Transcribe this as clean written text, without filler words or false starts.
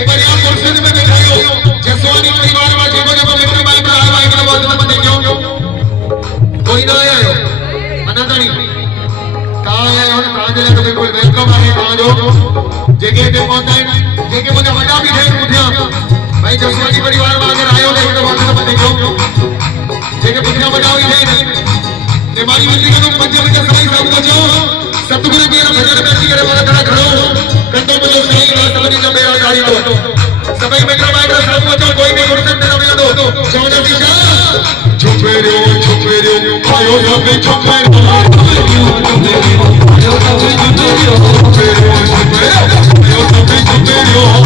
जेके परिया कुर्सी में बैठे हो जसवानी परिवार में जेको जेको मित्र भाई आयो आहे हिकिड़ो बहुत मत देखियो कोई ना आयो अनंदनी कहां आयो न कहां जे लाइ बिल्कुल वेलकम आहे कहां जो जेके ते पहुंचा आहिनि जेके मुंहिंजा वॾा बि ठहिनि पुठियां भाई जसवानी परिवार में अगर आयो त हिकिड़ो बहुत मत देखियो जेके पुठियां वॾा हुई ठहिनि ते मारी विनती कंदुमि 5 मिंट सभई साम्हूं अचो सतगुरु जी जो भजन ॻाए करे मां खड़ा खड़ो कंदो मुंहिंजो सही सभिनी जो मेरा ॾाढी थो सभई मित्र भाई साम्हूं अचो कोई बि गुरसिन न मिलंदो चवंदा दिशा छुपे रहियो आयो सभई छुपे रहियो आयो सभई छुपे रहियो